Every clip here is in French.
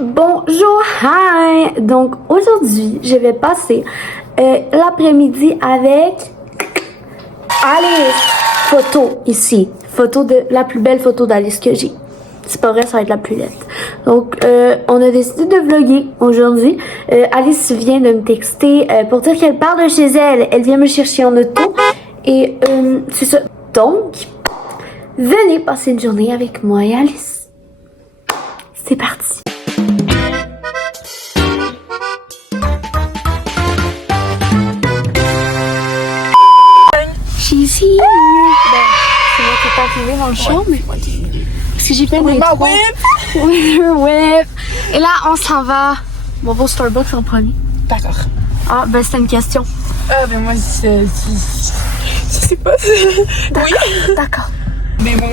Bonjour, hi! Donc aujourd'hui, je vais passer l'après-midi avec Alice. Photo ici. Photo de la plus belle photo d'Alice que j'ai. C'est pas vrai, ça va être la plus laide. Donc, on a décidé de vlogger aujourd'hui. Alice vient de me texter pour dire qu'elle part de chez elle. Elle vient me chercher en auto. Et c'est ça. Donc, venez passer une journée avec moi et Alice. C'est parti. She's here. Ben, c'est moi qui est pas arrivé dans le show, mais parce que j'ai fait une intro. With her whip. Et là, on s'en va. On va au Starbucks en premier. D'accord. Ah, ben c'était une question. Ah, ben moi, je sais pas. Oui. D'accord. Mais bon.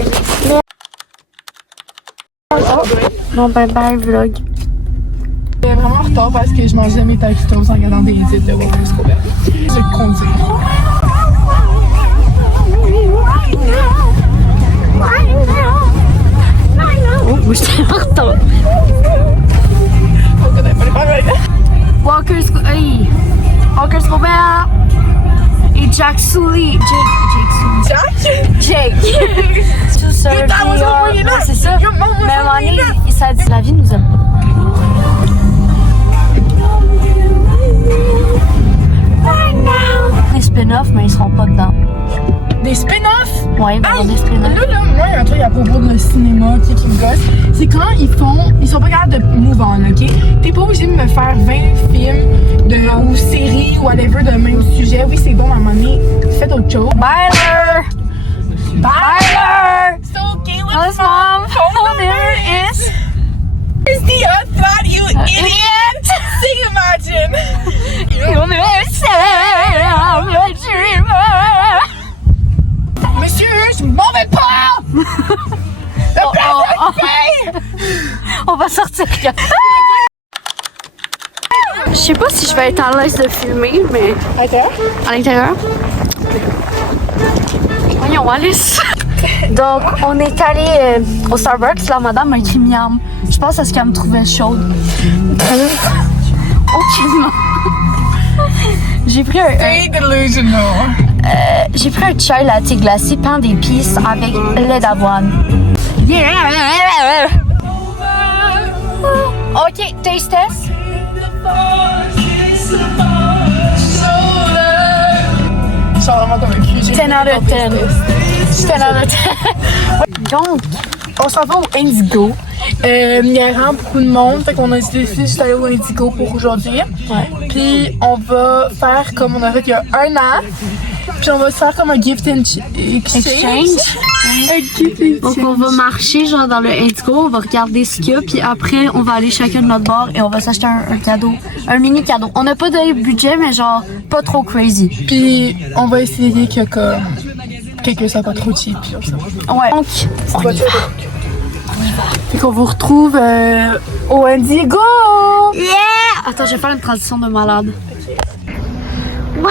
Bon, bye bye, vlog. Je suis vraiment en retard parce que je mangeais mes taquitos en regardant des edits de Walker Scobell. Je le conduis. Oh, moi j'étais en retard. Walker Scobell et Jack Sully. Jake. Tout ça. C'est ça. Mais à un moment donné, ça dit la vie nous aime pas. Des spin-offs, mais ils seront pas dedans. Des spin-offs? Ouais, ils vont des spin-offs. Là, moi, il y a un truc à propos de le cinéma qui me gosse. C'est quand ils sont pas capables de move on, ok? T'es pas obligé de me faire 20 films ou séries ou whatever de même sujet. Oui, c'est bon, à un moment donné, faites autre chose. Byler! So, Caleb, How's mom? Phone number is... the thought, you idiot! Sing Imagine! Monsieur, je m'en vais pas! On va sortir. Je sais pas si je vais être à l'aise de filmer, mais... À l'intérieur? Voyons, Alice. Donc, on est allé au Starbucks. La madame m'a écrit miam. Je pense à ce qu'elle me trouvait chaude. Aucunement. J'ai pris j'ai pris un chai latte glacé pain d'épices avec lait d'avoine. Ok, taste test. 10 out of 10. 10 out of 10. Donc, on s'en va au Indigo. Il y a vraiment beaucoup de monde, fait qu'on a décidé juste d'aller au Indigo pour aujourd'hui. Ouais. Puis on va faire comme on a fait il y a un an. Puis on va se faire comme un gift exchange. Donc on va marcher genre dans le Indigo, on va regarder ce qu'il y a, puis après on va aller chacun de notre bord et on va s'acheter un cadeau, un mini cadeau. On n'a pas de budget, mais genre pas trop crazy. Puis on va essayer que ça soit pas trop cheap. Ouais. Donc on y va. Fait qu'on vous retrouve au Indigo! Yeah! Attends, je vais faire une transition de malade. Wow!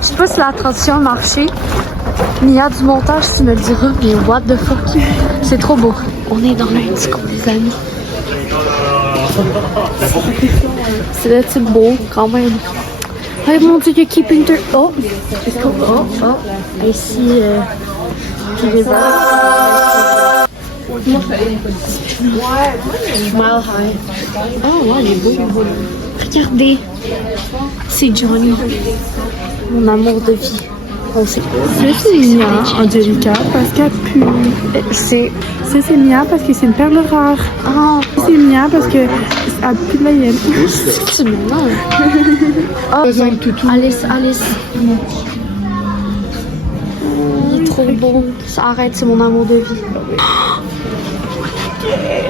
Je sais pas si la transition a marché. Mais il y a du montage, tu me le diras, mais what the fuck? C'est trop beau. On est dans l'Indigo, les amis. C'est là, c'est beau, quand même. Oh mon dieu, il y a Keep Inter... Oh! Ici, River. Smile High. Oh, ouais, il est beau. Regardez. C'est Johnny. Mon amour de vie. Oh, c'est Mia, Angelica, parce qu'elle pue. C'est Mia parce que c'est une perle rare. Oh. C'est Mia parce que elle pue de la hyène. C'est mignon. Oh, Alice. Il est trop beau. Ça arrête, c'est mon amour de vie.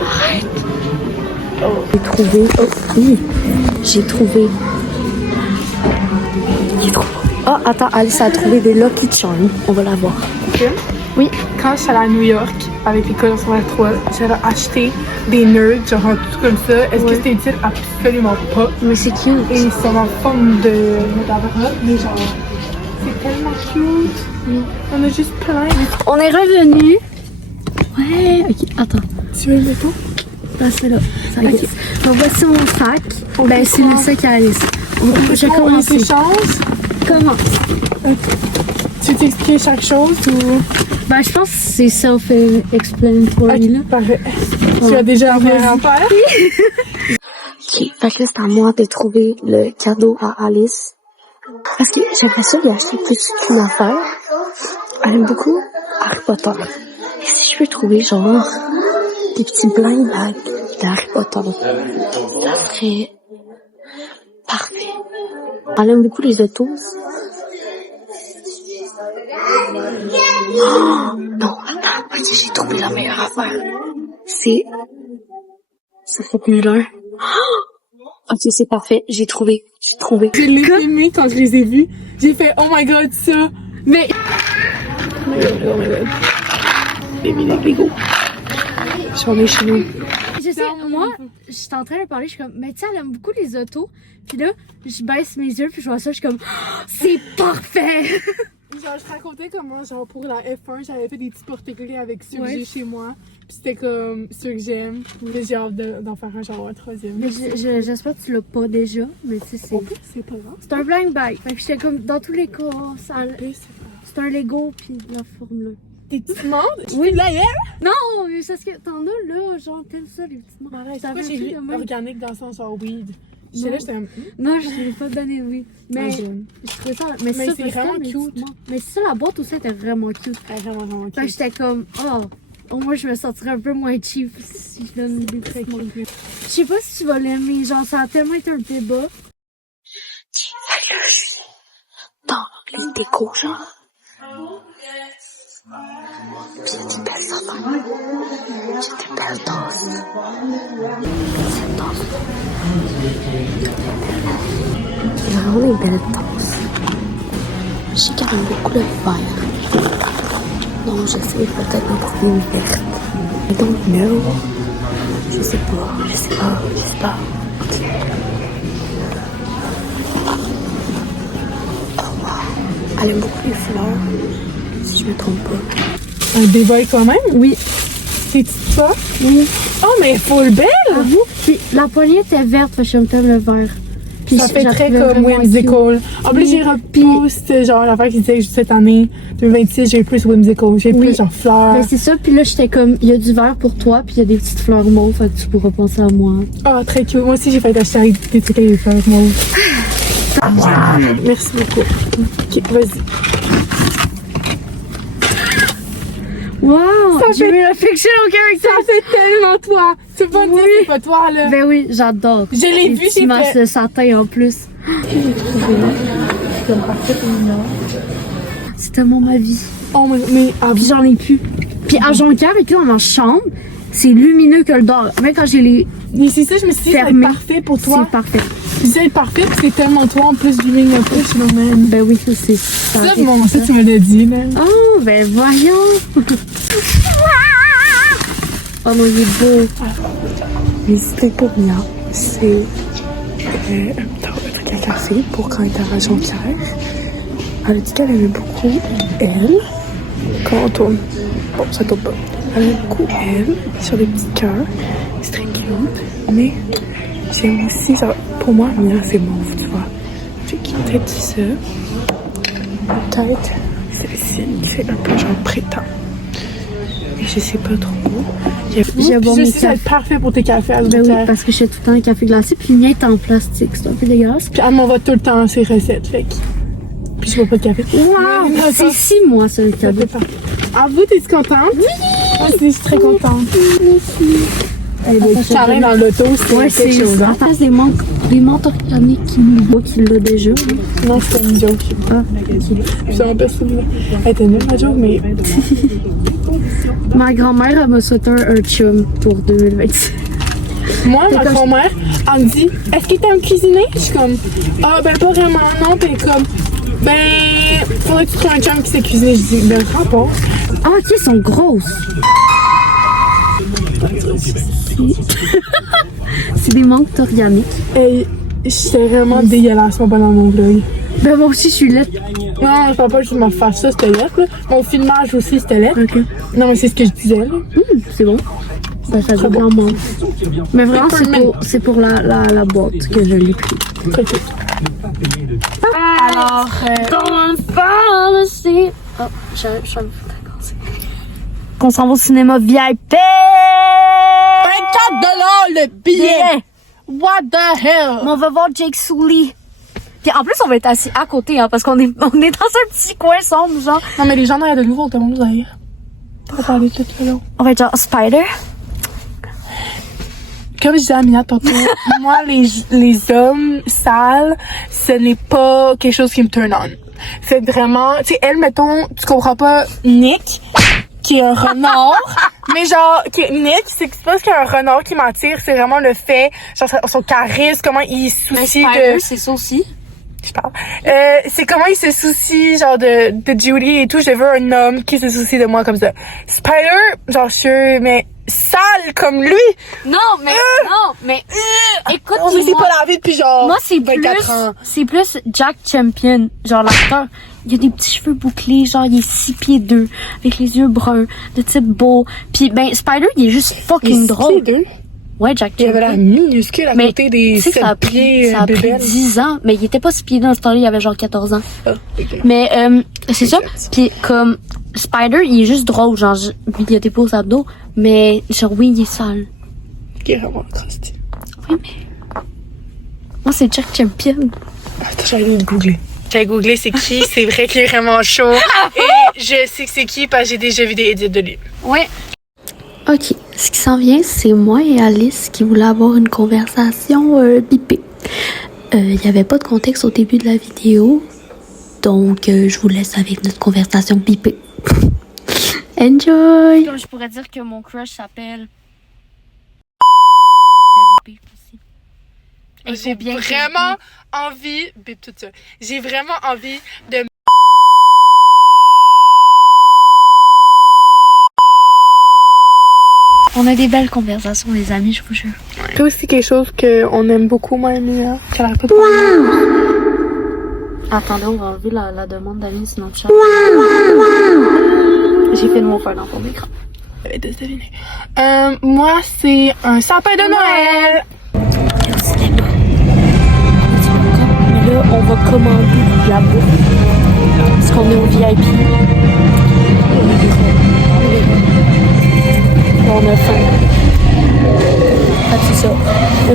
Arrête. J'ai trouvé. Il est trop beau. Oh, attends, Alice a trouvé des Lucky Charms. On va la voir. Okay. Oui. Quand je suis allée à New York avec l'école secondaire 3, j'avais acheté des nerds, genre tout comme ça. Est-ce que c'était utile? Absolument pas. Mais c'est cute. Et ils sont en forme de métaverse, mais genre, c'est tellement cute. On a juste plein. On est revenu. Ouais, ok, attends. Tu veux le métaux? Ah, c'est là. Ça okay. Donc, voici mon sac. Okay, ben, c'est le sac à Alice. Je commence. Tes chances? Commence. Okay. Tu t'expliques chaque chose ou? Ben, je pense que c'est self-explanatory, okay, là. Parfait. Tu as déjà envie à faire? Ok, fait que là, c'est à moi de trouver le cadeau à Alice. Parce que j'aimerais ça lui acheter plus qu'une affaire. Elle aime beaucoup Harry Potter. Et si je peux trouver, genre, des petits blind bags d'Harry Potter, ça serait parfait. Elle aime beaucoup les autos. Oh, non, attends, ok, j'ai trouvé la meilleure affaire. Ça fait plus d'un. Ok, c'est parfait, j'ai trouvé. Je l'ai filmé quand je les ai vus. J'ai fait, oh my god, ça. Mais. Oh my god. Baby, les go. Je suis allée chez nous. Je sais, moi, j'étais en train de parler, je suis comme, mais tu sais, elle aime beaucoup les autos. Puis là, je baisse mes yeux, puis je vois ça, je suis comme, oh, c'est parfait! Genre, je racontais comment, genre, pour la F1, j'avais fait des petits porte-clés avec ceux que j'ai chez moi. Puis c'était comme ceux que j'aime. Là, j'ai hâte d'en faire un, genre, un troisième. Mais j'espère que tu l'as pas déjà, mais tu sais, c'est pas grave. C'est un blind bag. Fait que j'étais comme, dans tous les cas, c'est un Lego, puis de la Formule 1. Des petites montres? Oui. Tu la aimes? Non, mais c'est ce que t'en as là, genre, t'aimes ça, les petites montres. C'est quoi, j'ai vu organique dans le sens genre weed. Non, là, j'étais non, je t'ai pas donné de weed. Mais je trouvais ça. Mais ça, c'est vraiment cute. Mais ça, la boîte aussi était vraiment cute. Vraiment cute. Fait que j'étais comme, oh, au moins je me sentirais un peu moins cheap si je donne des trucs. Je sais pas si tu vas l'aimer, genre, ça a tellement été un débat. Fait que là, je suis dans les décos, genre. Puis il y a des belles affaires. J'ai des belles tasses. Cette tasse. Il y a vraiment des belles tasses. Je sais qu'elle aime beaucoup le vert. Donc j'essaie peut-être d'en trouver une verte. I don't know. Je sais pas. Ok. Oh wow. Elle aime beaucoup les fleurs. Si je me trompe pas. Un débat quand même? Oui. Tes petites pas? Oui. Oh, mais full belle! Ah vous? Puis la poignée était verte, fait que j'aime le vert. Puis ça fait très comme whimsical. En plus, j'ai repoussé genre l'affaire qui disait que cette année, 2026, j'ai plus whimsical. J'ai plus genre fleurs. Ben c'est ça, puis là, j'étais comme, il y a du vert pour toi, puis il y a des petites fleurs mauves, fait que tu pourras penser à moi. Ah, oh, très cute. Moi aussi, j'ai fait acheter des trucs avec des fleurs mauves. Merci beaucoup. Ok, vas-y. Wow! J'ai eu un fictional character! Ça fait tellement toi! Tu peux pas dire c'est pas toi, là! Ben oui, j'adore! Je l'ai vu, j'ai fait... de satin en plus. C'est tellement ma vie. Oh, mais puis j'en ai plus. Puis à Jonquière, et puis dans ma chambre, c'est lumineux que le dehors. Même quand j'ai les... Mais c'est ça, je me suis dit, ça va être parfait pour toi. C'est parfait. Ça va être parfait, puis c'est tellement toi, en plus du make-up, je suis même. Ben oui, ça c'est... Ça, tu me l'as dit, là. Oh, ben voyons! Oh non, il est beau. N'hésitez pas bien. C'est un truc à casser pour quand elle est à Jonquière. Elle a dit qu'elle aimait beaucoup elle. Quand on tourne. Bon, ça tourne pas. Elle aime beaucoup elle sur des petits cœurs. C'est très cute. Mais j'aime aussi, ça, pour moi, Mia, c'est mauve, tu vois. J'ai peut-être dit ça. Peut-être celle-ci, c'est un peu genre prétend. Mais je sais pas trop. J'ai bon je sais, ça va être parfait pour tes cafés à ben oui, parce que je fais tout le temps un café glacé, puis le mien est en plastique, c'est un peu dégueulasse. Puis elle m'envoie tout le temps ses recettes, fait que... Puis je vois pas de café. Wow! C'est 6 mois, ça, le cadeau. Ah, vous, t'es-tu contente? Oui! Moi aussi, je suis très contente. Merci. Le câlin dans l'auto, c'est quelque chose, hein? Attends, des menthes organiques qui l'a déjà. Non, c'était une joke. Ah. Je suis un peu souvenue. Elle était nulle, la joke, mais... Ma grand-mère, elle m'a souhaité un chum pour 2026. Moi, ma grand-mère, elle me dit, est-ce que t'aimes cuisiner? Je suis comme, ah, ben pas vraiment, non. Puis comme, ben, faudrait que tu trouves un chum qui sait cuisiner. Je dis, ben, rapport. Ah, ok, elles sont grosses. C'est des menthes organiques. Et j'étais vraiment dégueulasse, moi, pendant mon vlog. Ben, moi aussi, je suis laite. Non, je parle pas que je me fasse ça, c'était laite, là. Mon filmage aussi, c'était laite. Ok. Non, mais c'est ce que je disais, là. C'est bon. Ben, ça goûte vraiment. Mais vraiment, c'est pour la boîte que je l'ai pris. Alors, Don't fall asleep. Oh, je qu'on s'en va au cinéma VIP! 24$ le billet! What the hell? On va voir Jake Sully. Puis en plus, on va être assis à côté, hein, parce qu'on est dans un petit coin sombre, genre. Non, mais les gens derrière de nous vont te nous haïr. Pas parler tout le long. On va être genre Spider. Comme je disais à Mia tantôt, moi, les hommes sales, ce n'est pas quelque chose qui me turn on. C'est vraiment, tu sais, elle, mettons, tu comprends pas Nick, qui est un renard, mais genre, Nick, c'est pas parce qu'il y a un renard qui m'attire, c'est vraiment le fait, genre, son charisme, comment il se soucie Spider, c'est ça aussi. je parle. C'est comment il se soucie, genre, de Judy et tout. Je veux un homme qui se soucie de moi comme ça. Spider, genre, je suis, mais sale comme lui. Non, mais écoute, On ne s'est pas lavé depuis genre moi, c'est 24 ans. c'est plus Jack Champion, genre l'acteur. Il a des petits cheveux bouclés, genre il est 6 pieds 2, avec les yeux bruns, de type beau. Puis ben Spider, il est juste fucking drôle. Les deux. Ouais, Jack Il Champion. avait l'air minuscule à côté des 7 pieds ça a pris bébelles. 10 ans, mais il était pas 6 pieds 2 dans ce temps-là, il avait genre 14 ans. Ah, ok. Mais c'est ça. Puis comme Spider, il est juste drôle, genre il y a des beaux abdos, mais genre oui, il est sale. Qui est vraiment crusty. Oui, mais moi c'est Jack Champion. Attends, j'allais le googler. J'ai googlé c'est qui, c'est vrai qu'il est vraiment chaud. Et je sais que c'est qui parce que j'ai déjà vu des edits de lui. Ouais. Ok, ce qui s'en vient, c'est moi et Alice qui voulaient avoir une conversation bipée. Il n'y avait pas de contexte au début de la vidéo, donc je vous laisse avec notre conversation bipée. Enjoy! Comme je pourrais dire que mon crush s'appelle... J'ai vraiment envie, bip tout ça. J'ai vraiment envie de On a des belles conversations, les amis, je vous jure. C'est aussi quelque chose qu'on aime beaucoup, moi et Mia. Qu'elle arrête pas de Attendez, on va enlever la demande d'amis sur notre chat. J'ai fait de mon frère dans ton écran. J'avais deviné. Moi, c'est un sapin de Noël. Au cinéma. Mais là, on va commander de la bouffe. Parce qu'on est au VIP. On a faim. Ah, c'est ça. Là,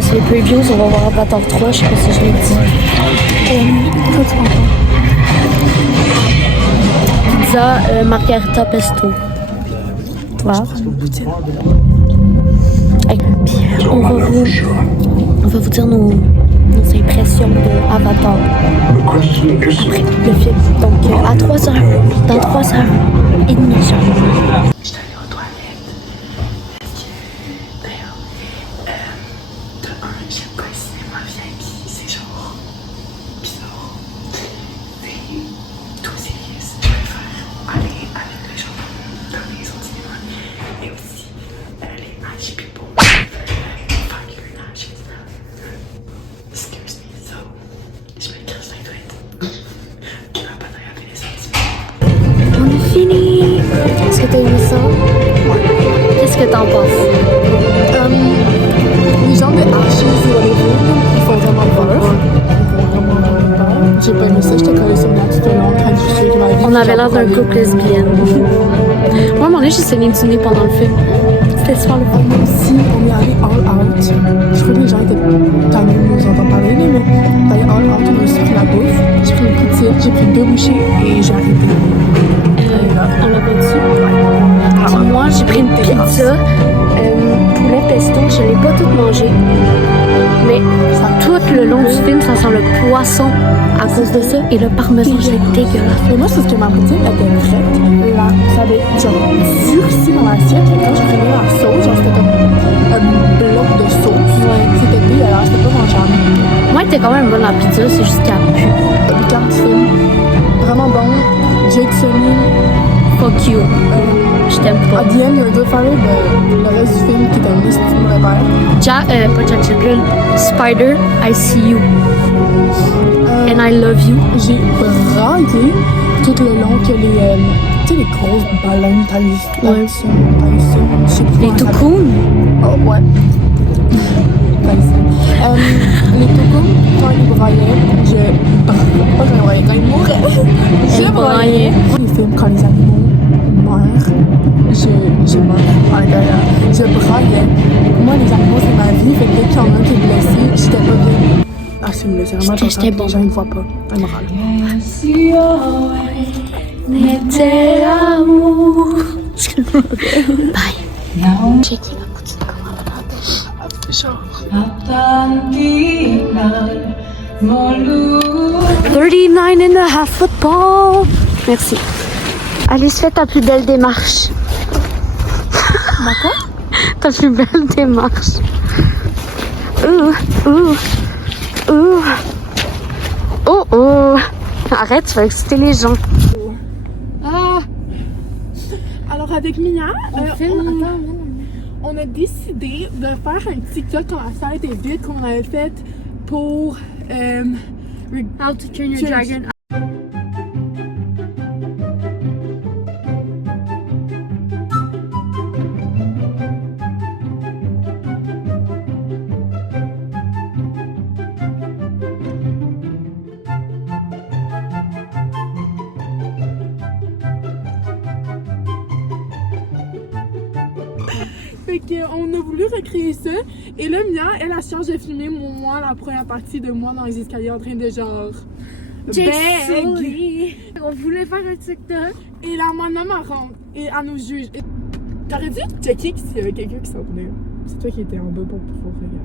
c'est les previews. On va voir Avatar 3. Je sais pas si je l'ai dit. Pizza margarita pesto. Voilà. On va vous dire nos impressions de Avatar après le film. Donc à 3h, dans 3h30, genre. J'étais allée aux toilettes. Parce que, d'ailleurs, de un, j'aime pas le cinéma VIP. C'est genre bizarre. C'est tout sérieux. Je préfère aller avec les gens dans les autres cinémas. Et aussi, les Magic People. Fuck your Magic. Excuse me, so. Je me casse la tête. Tu vas pas d'ailleurs les sentiments. On est fini! Est-ce que t'as aimé ça? Ouais. Qu'est-ce que t'en penses? Les gens de Archie ou whatever, ils font vraiment peur. J'ai pas aimé ça, j'étais collée sur moi tout le long, quand je suis de ma vie. On avait l'air d'un couple lesbienne. Moi, à un moment donné, j'ai saigné du nez pendant le film. C'était super le fun. Moi aussi, on est allé all out. Je crois que les gens étaient tannés de nous entendre parler, là, mais on est allé all out, on a aussi pris la bouffe. J'ai pris une poutine, j'ai pris 2 bouchées et j'ai arrêté. On l'a pas dessus. Puis moi, j'ai pris une pizza, poulet pesto, je l'ai pas toute mangée. Mais tout le long du film, ça sent le poisson à cause de ça. Et le parmesan, c'est dégueulasse. Mais moi, c'est ce que ma poutine était frette. Là, ça avait genre durci dans l'assiette. Quand je prenais la sauce, genre c'était comme un bloc de sauce. Ouais. C'était dégueulasse, c'était pas mangeable. Moi, elle était quand même bonne la pizza, c'est juste qu'elle pue. Le carte film, vraiment bon. Jake Sully. Fuck you. Je t'aime pas. À the end, il y a un good father, le reste du film qui était un estime mauvais père. Pas Jack Champion. Spider, I see you. And I love you. J'ai braillé tout le long que les, tu sais, les grosses baleines, Ouais. je sais pas Les comment ça toucounes. Oh, ouais. Les tocos, quand ils braillaient, quand ils mouraient, je braillais. Les films, quand les animaux meurent, je meurs à l'intérieur. Je braillais. Moi, les animaux, c'est ma vie. Fait que dès qu'il y en a un qui est blessé, j'étais pas bien. Ah, c'est une vraiment J'étais bon. Les gens ne voient pas. Elle me râle. N'était l'amour. Bye. J'ai dit la poutine comment on appelle. Genre. 39 and a half football. Merci. Alice, fais ta plus belle démarche. Ma quoi? Ta plus belle démarche. Oh. Arrête, tu vas exciter les gens. Ah! Alors, avec Mia, on a décidé de faire un TikTok quand la salle était vide qu'on avait fait pour How to turn your dragon. Fait qu'on a voulu recréer ça. Et là, Mia, elle a charge de filmer moi, la première partie de moi dans les escaliers en train de genre. Sorry. On voulait faire un TikTok. Et la madame rentre et elle nous juge. T'aurais dû checker s'il y avait quelqu'un qui s'en venait. C'est toi qui étais en bas pour pouvoir regarder.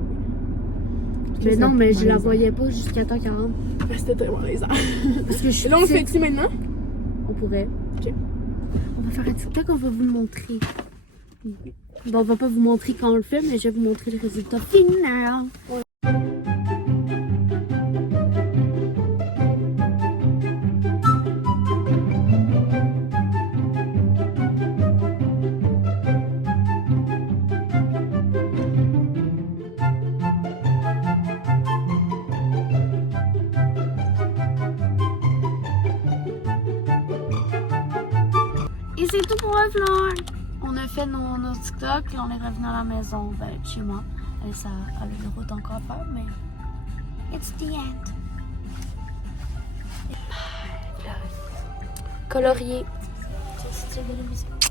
Mais non, mais je la voyais pas jusqu'à temps 40. C'était tellement malaisant. Parce que je suis Et là, on le fait-tu maintenant? On pourrait. Ok. On va faire un TikTok, on va vous le montrer. Bon, on va pas vous montrer quand on le fait, mais je vais vous montrer le résultat final. Et c'est tout pour le vlog. On a fait nos TikTok et on est revenu à la maison, chez moi. Et ça a le route encore à faire, mais it's the end. Colorier. C'est stylé, la musique.